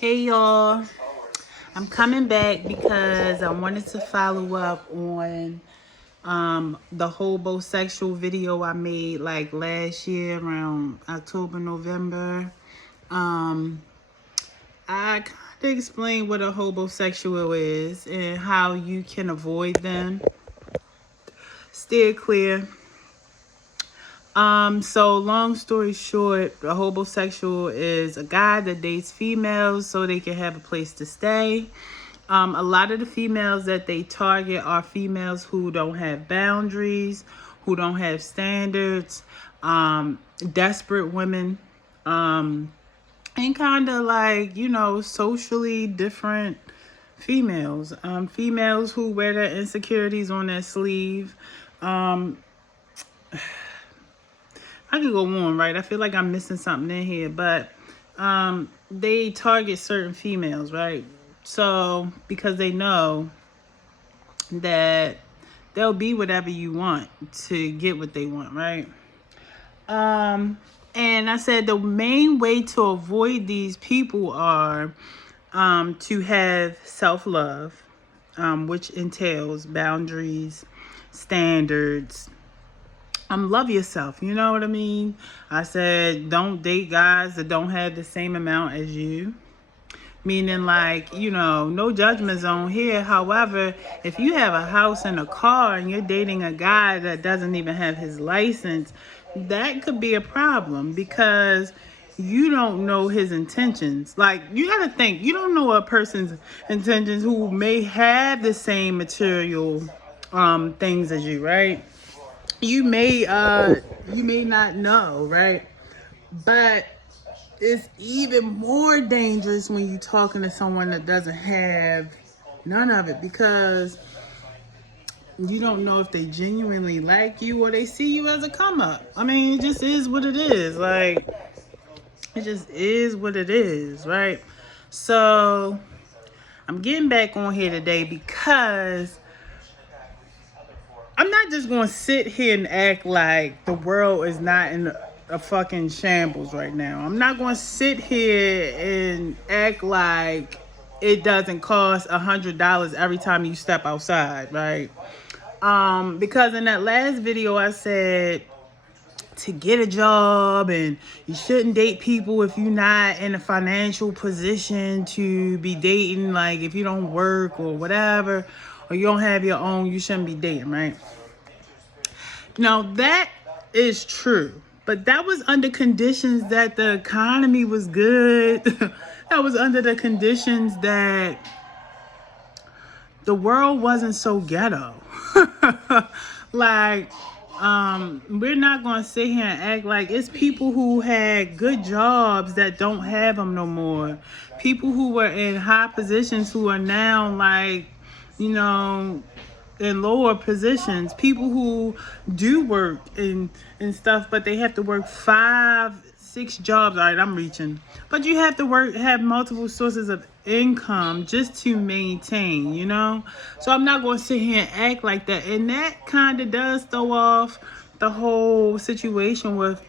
Hey y'all, I'm coming back because I wanted to follow up on the Hobosexual video I made like last year around October, November. Um, I kind of explained what a hobosexual is and how you can avoid them, steer clear. So long story short, a hobosexual is a guy that dates females so they can have a place to stay. A lot of the females that they target are females who don't have boundaries, who don't have standards, desperate women, and kind of like, socially different females. Females who wear their insecurities on their sleeve. I can go on, right? I feel like I'm missing something in here, but they target certain females, right? So, because they know that they'll be whatever you want to get what they want, right? And I said the main way to avoid these people are to have self-love, which entails boundaries, standards. Love yourself, you know what I mean? I said don't date guys that don't have the same amount as you. Meaning, like, no judgment zone here. However, if you have a house and a car and you're dating a guy that doesn't even have his license, that could be a problem because you don't know his intentions. Like, you got to think, you don't know a person's intentions who may have the same material things as you, right? You may not know, right? But it's even more dangerous when you're talking to someone that doesn't have none of it, because you don't know if they genuinely like you or they see you as a come up. I mean, it just is what it is. Like, it just is what it is, right? So I'm getting back on here today because I'm not just going to sit here and act like the world is not in a fucking shambles right now. I'm not going to sit here and act like it doesn't cost $100 every time you step outside, right? Because in that last video I said to get a job and you shouldn't date people if you're not in a financial position to be dating. Like, if you don't work or whatever, or you don't have your own, you shouldn't be dating, right? Now, that is true, but that was under conditions that the economy was good. That was under the conditions that the world wasn't so ghetto. Like, we're not going to sit here and act like it's people who had good jobs that don't have them no more. People who were in high positions who are now, like, in lower positions. People who do work and stuff, but they have to work 5-6 jobs. All right, I'm reaching. But you have to have multiple sources of income just to maintain, So I'm not going to sit here and act like that. And that kind of does throw off the whole situation with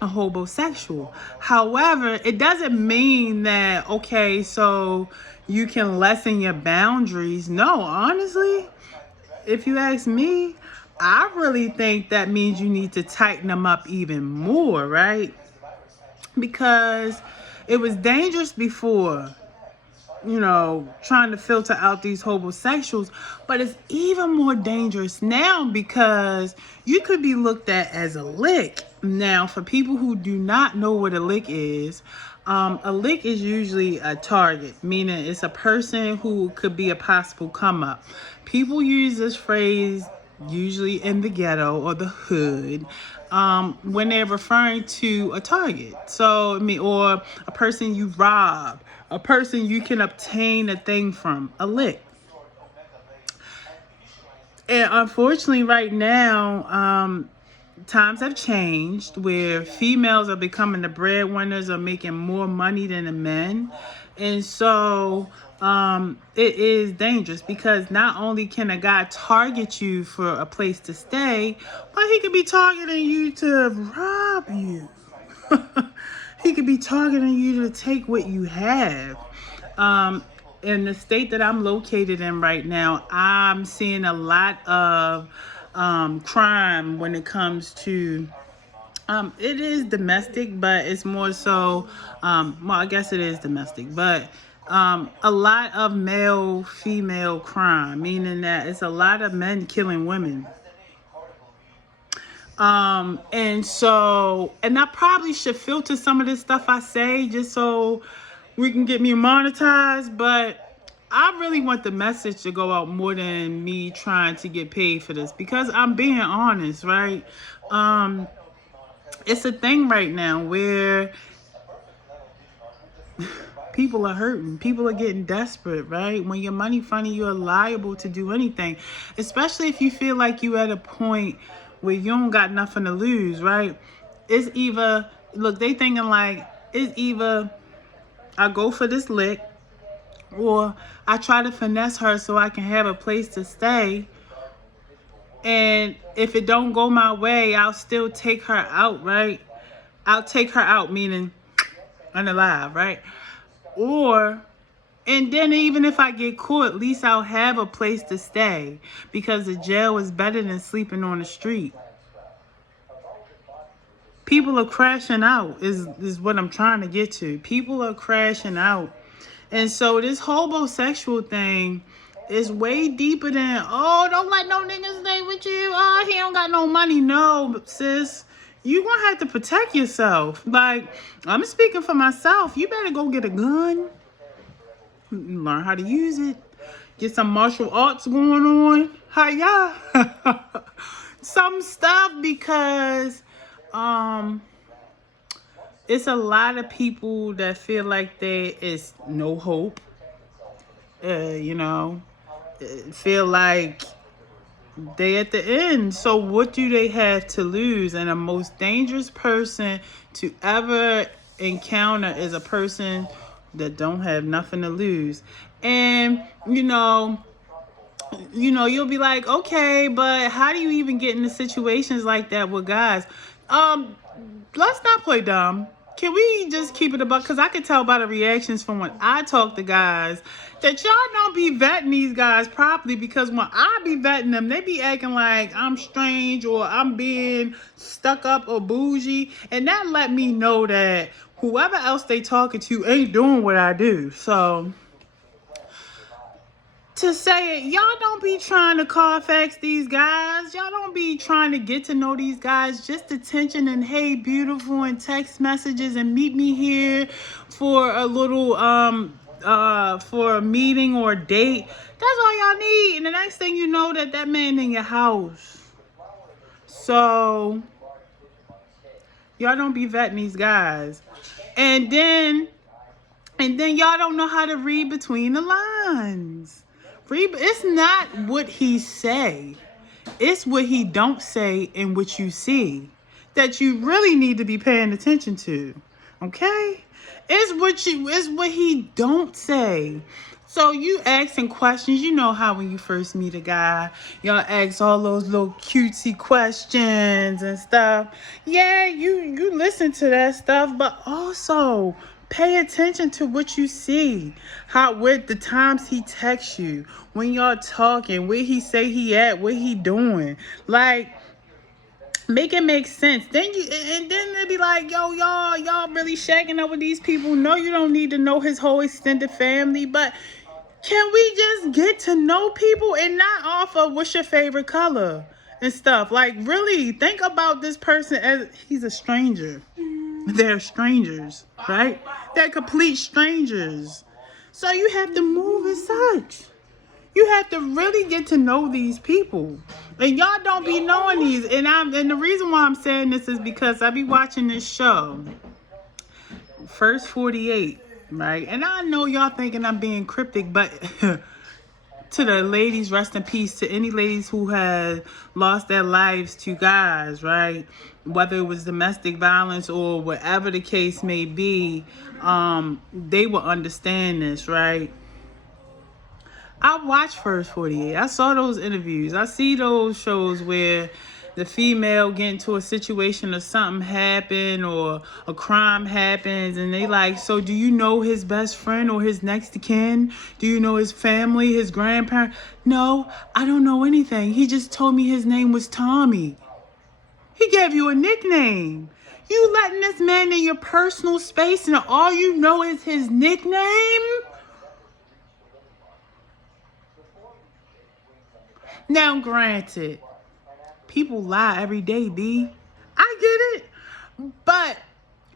a hobosexual. However, it doesn't mean that, okay, so you can lessen your boundaries. No, honestly, if you ask me, I really think that means you need to tighten them up even more, right? Because it was dangerous before, trying to filter out these hobosexuals, but it's even more dangerous now because you could be looked at as a lick. Now, for people who do not know what a lick is, a lick is usually a target, meaning it's a person who could be a possible come up. People use this phrase usually in the ghetto or the hood, when they're referring to a target. So, or a person you rob, a person you can obtain a thing from, a lick. And unfortunately, right now, times have changed where females are becoming the breadwinners, are making more money than the men. And so it is dangerous because not only can a guy target you for a place to stay, but he could be targeting you to rob you. He could be targeting you to take what you have. In the state that I'm located in right now, I'm seeing a lot of crime when it comes to it is domestic, but it's more so, well, I guess it is domestic, but a lot of male female crime, meaning that it's a lot of men killing women. And so, and I probably should filter some of this stuff I say just so we can get me monetized, but I really want the message to go out more than me trying to get paid for this, because I'm being honest, right? It's a thing right now where people are hurting. People are getting desperate, right? When your money funny, you're liable to do anything, especially if you feel like you at a point where you don't got nothing to lose, right? It's either, look, they thinking like, it's either I go for this lick or I try to finesse her so I can have a place to stay. And if it don't go my way, I'll still take her out, right? I'll take her out, meaning unalive, right? Or, and then even if I get caught, at least I'll have a place to stay, because the jail is better than sleeping on the street. People are crashing out is what I'm trying to get to. People are crashing out. And so this hobosexual thing is way deeper than, oh, don't let no niggas stay with you. Oh, he don't got no money. No, sis. You gonna have to protect yourself. Like, I'm speaking for myself. You better go get a gun. Learn how to use it. Get some martial arts going on. Hiya. Some stuff, because it's a lot of people that feel like there is no hope. Feel like they at the end. So what do they have to lose? And the most dangerous person to ever encounter is a person that don't have nothing to lose. And you'll be like, okay, but how do you even get into situations like that with guys? Let's not play dumb. Can we just keep it about? Because I can tell by the reactions from when I talk to guys that y'all don't be vetting these guys properly, because when I be vetting them, they be acting like I'm strange or I'm being stuck up or bougie. And that let me know that whoever else they talking to ain't doing what I do. So to say it, y'all don't be trying to Carfax these guys. Y'all don't be trying to get to know these guys. Just attention and hey, beautiful, and text messages and meet me here for a little for a meeting or a date. That's all y'all need. And the next thing you know, that man in your house. So y'all don't be vetting these guys. And then y'all don't know how to read between the lines. It's not what he say. It's what he don't say and what you see that you really need to be paying attention to. Okay? It's what he don't say. So you asking questions. You know how when you first meet a guy, y'all ask all those little cutesy questions and stuff. Yeah, you listen to that stuff, but also pay attention to what you see. With the times he texts you, when y'all talking, where he say he at, what he doing. Like, make it make sense. Then they be like, yo, y'all really shagging up with these people. No, you don't need to know his whole extended family, but can we just get to know people and not off of what's your favorite color and stuff? Like, really think about this person as he's a stranger. They're strangers, right? They're complete strangers. So you have to move as such. You have to really get to know these people. And y'all don't be knowing these. And the reason why I'm saying this is because I be watching this show, First 48, right? And I know y'all thinking I'm being cryptic, but to the ladies, rest in peace to any ladies who had lost their lives to guys, right? Whether it was domestic violence or whatever the case may be, they will understand this, right? I watched First 48. I saw those interviews. I see those shows where the female get into a situation or something happen or a crime happens, and they like, so do you know his best friend or his next of kin? Do you know his family, his grandparents? No, I don't know anything. He just told me his name was Tommy. He gave you a nickname. You letting this man in your personal space and all you know is his nickname? Now, granted, people lie every day, B. I get it. But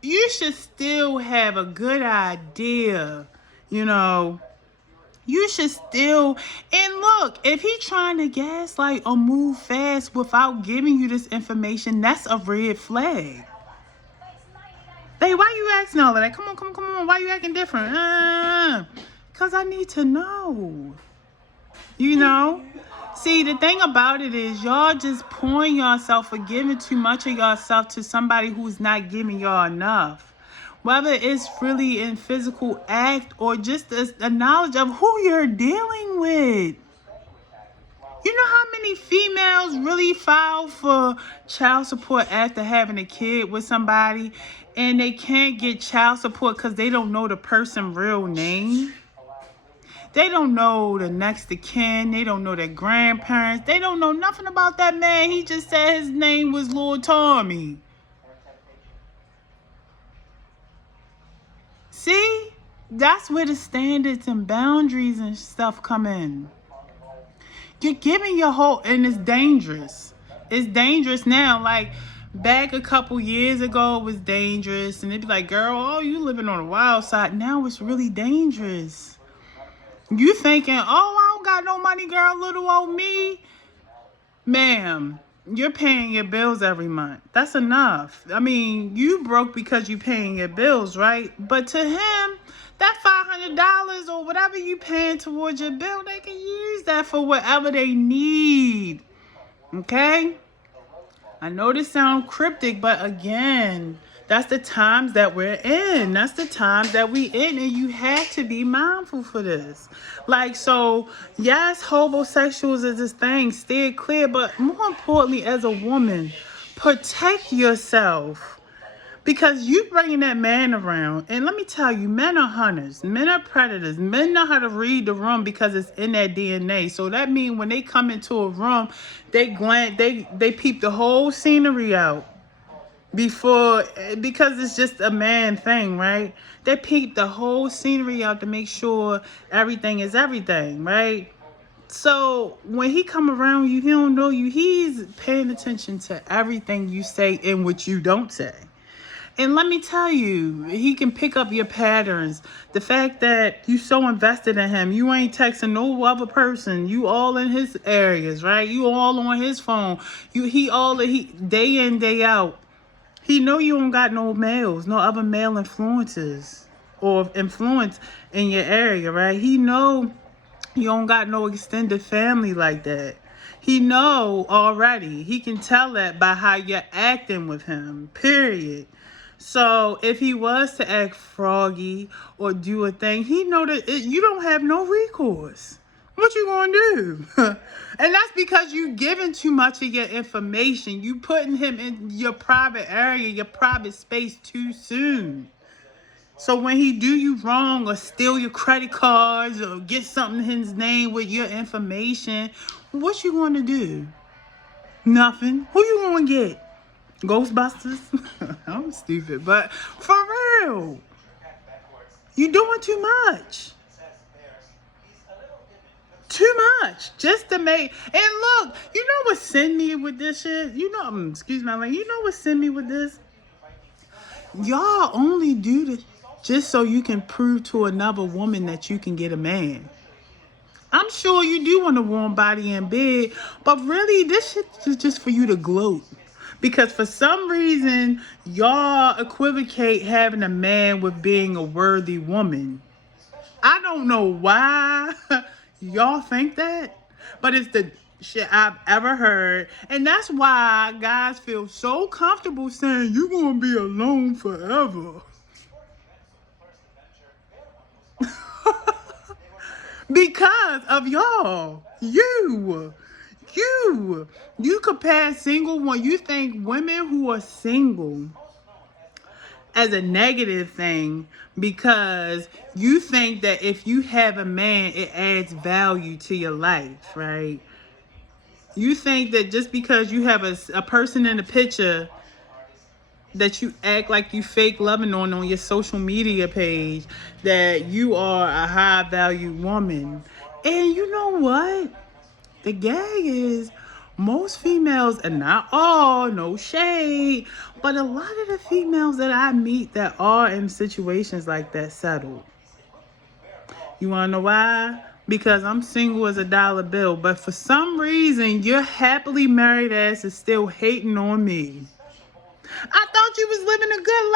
you should still have a good idea. You know, you should still, and look, if he trying to gaslight or move fast without giving you this information, that's a red flag. Babe, why you acting all of that? Come on. Why you acting different? Because I need to know. You know? See, the thing about it is y'all just pouring yourself or giving too much of yourself to somebody who's not giving y'all enough. Whether it's really in physical act or just a knowledge of who you're dealing with. You know how many females really file for child support after having a kid with somebody and they can't get child support because they don't know the person's real name? They don't know the next of kin. They don't know their grandparents. They don't know nothing about that man. He just said his name was Lord Tommy. See? That's where the standards and boundaries and stuff come in. You're giving your whole, and it's dangerous. It's dangerous now. Like, back a couple years ago, it was dangerous. And they'd be like, girl, oh, you living on the wild side. Now it's really dangerous. You thinking, oh, I don't got no money, girl, little old me. Ma'am, you're paying your bills every month. That's enough. I mean, you broke because you paying your bills, right? But to him, that $500 or whatever you paying towards your bill, they can use that for whatever they need. Okay? I know this sounds cryptic, but again, that's the times that we're in. That's the times that we in, and you have to be mindful for this. Like, so, yes, homosexuals is this thing. Stay clear, but more importantly, as a woman, protect yourself. Because you bringing that man around, and let me tell you, men are hunters, men are predators, men know how to read the room because it's in their DNA. So that means when they come into a room, they peep the whole scenery out before, because it's just a man thing, right? They peep the whole scenery out to make sure everything is everything, right? So when he come around you, he don't know you. He's paying attention to everything you say and what you don't say. And let me tell you, he can pick up your patterns. The fact that you so invested in him, you ain't texting no other person. You all in his areas, right? You all on his phone. He day in, day out. He know you don't got no males, no other male influences or influence in your area, right? He know you don't got no extended family like that. He know already. He can tell that by how you're acting with him, period. So if he was to act froggy or do a thing, he know that you don't have no recourse. What you gonna do? And that's because you giving too much of your information. You putting him in your private area, your private space too soon. So when he do you wrong or steal your credit cards or get something in his name with your information, what you gonna do? Nothing. Who you gonna get? Ghostbusters? I'm stupid, but for real, you doing too much. Too much. Just to make, and look, you know what send me with this shit? You know, excuse my language, you know what send me with this? Y'all only do this just so you can prove to another woman that you can get a man. I'm sure you do want a warm body in bed, but really this shit is just for you to gloat. Because for some reason, y'all equivocate having a man with being a worthy woman. I don't know why y'all think that, but it's the shit I've ever heard. And that's why guys feel so comfortable saying you're going to be alone forever. Because of y'all. You. You compare single one. You think women who are single as a negative thing because you think that if you have a man, it adds value to your life, right? You think that just because you have a person in the picture that you act like you fake loving on your social media page, that you are a high value woman. And you know what? The gag is most females, and not all, no shade, but a lot of the females that I meet that are in situations like that settled. You want to know why? Because I'm single as a dollar bill, but for some reason, your happily married ass is still hating on me. I thought you was living a good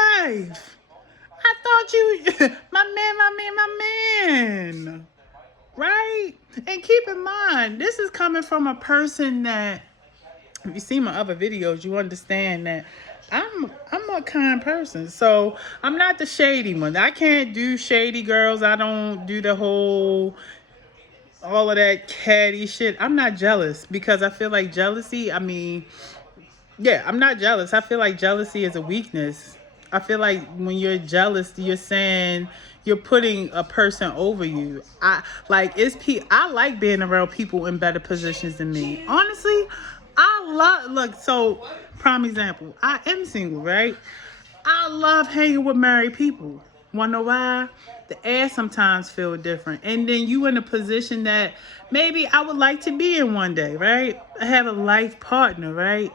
life. I thought you, my man. Right? And keep in mind, this is coming from a person that, if you see my other videos, you understand that I'm a kind person. So I'm not the shady one. I can't do shady girls. I don't do the whole, all of that catty shit. I'm not jealous because I feel like jealousy, yeah, I'm not jealous. I feel like jealousy is a weakness. I feel like when you're jealous, you're saying you're putting a person over you. I like being around people in better positions than me. Honestly, so prime example, I am single, right? I love hanging with married people. Wanna know why? The air sometimes feel different. And then you in a position that maybe I would like to be in one day, right? I have a life partner, right?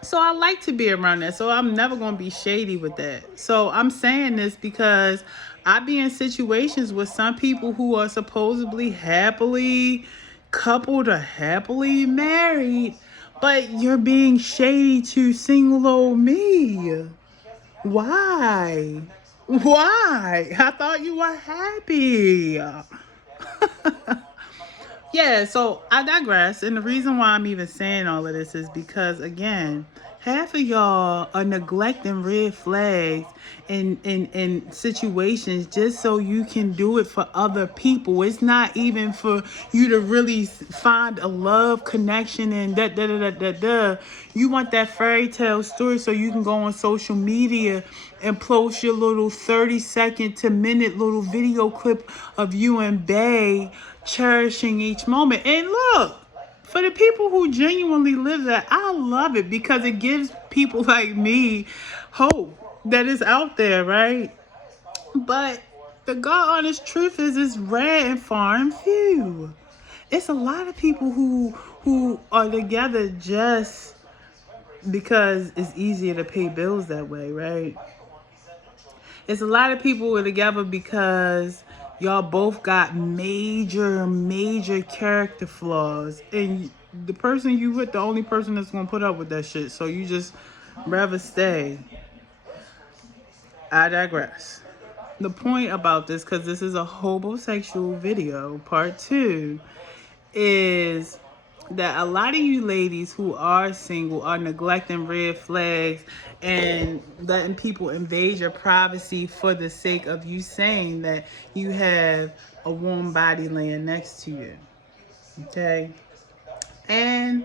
So I like to be around that. So I'm never going to be shady with that. So I'm saying this because I be in situations with some people who are supposedly happily coupled or happily married, but you're being shady to single old me. Why? Why? I thought you were happy. Yeah, so I digress. And the reason why I'm even saying all of this is because, again, half of y'all are neglecting red flags in situations just so you can do it for other people. It's not even for you to really find a love connection and da. You want that fairy tale story so you can go on social media and post your little 30-second to minute little video clip of you and Bae cherishing each moment. And look, for the people who genuinely live that, I love it because it gives people like me hope that is out there, right? But the God honest truth is it's rare and far and few. It's a lot of people who are together just because it's easier to pay bills that way, right? It's a lot of people who are together because y'all both got major character flaws. And the person you with, the only person that's going to put up with that shit. So you just rather stay. I digress. The point about this, because this is a hobosexual video, part 2, is that a lot of you ladies who are single are neglecting red flags and letting people invade your privacy for the sake of you saying that you have a warm body laying next to you. Okay? And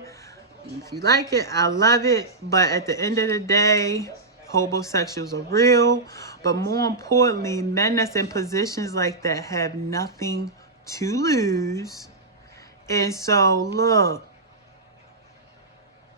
if you like it, I love it. But at the end of the day, hobosexuals are real. But more importantly, men that's in positions like that have nothing to lose. And so, look,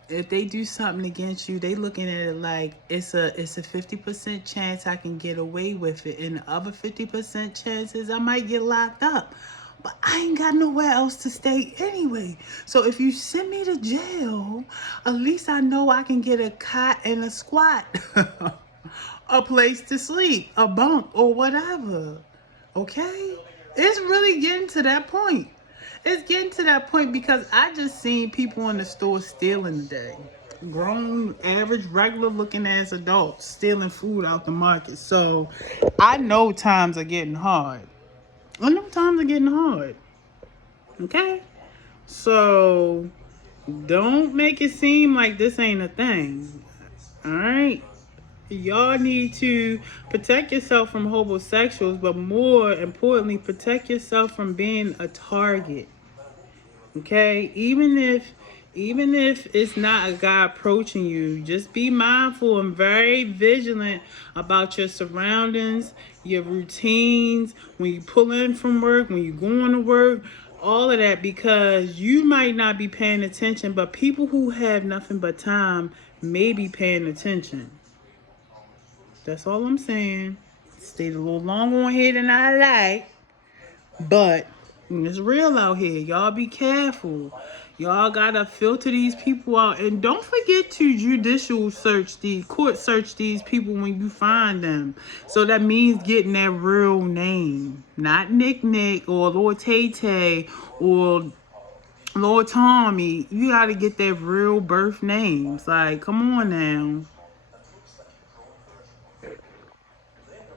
if they do something against you, they looking at it like it's a 50% chance I can get away with it. And the other 50% chances I might get locked up. But I ain't got nowhere else to stay anyway. So if you send me to jail, at least I know I can get a cot and a squat. A place to sleep, a bunk, or whatever. Okay? It's really getting to that point. It's getting to that point because I just seen people in the store stealing today. Grown, average, regular looking ass adults stealing food out the market. So I know times are getting hard. Okay? So don't make it seem like this ain't a thing. Alright? Y'all need to protect yourself from homosexuals, but more importantly, protect yourself from being a target. Okay, even if it's not a guy approaching you, just be mindful and very vigilant about your surroundings, your routines, when you pull in from work, when you go on to work, all of that, because you might not be paying attention, but people who have nothing but time may be paying attention. That's all I'm saying. Stayed a little long on here than I like. But it's real out here. Y'all be careful. Y'all gotta filter these people out. And don't forget to judicial search these, court search these people when you find them. So that means getting their real name. Not Nick or Lord Tay-Tay or Lord Tommy. You gotta get their real birth names. Like, come on now.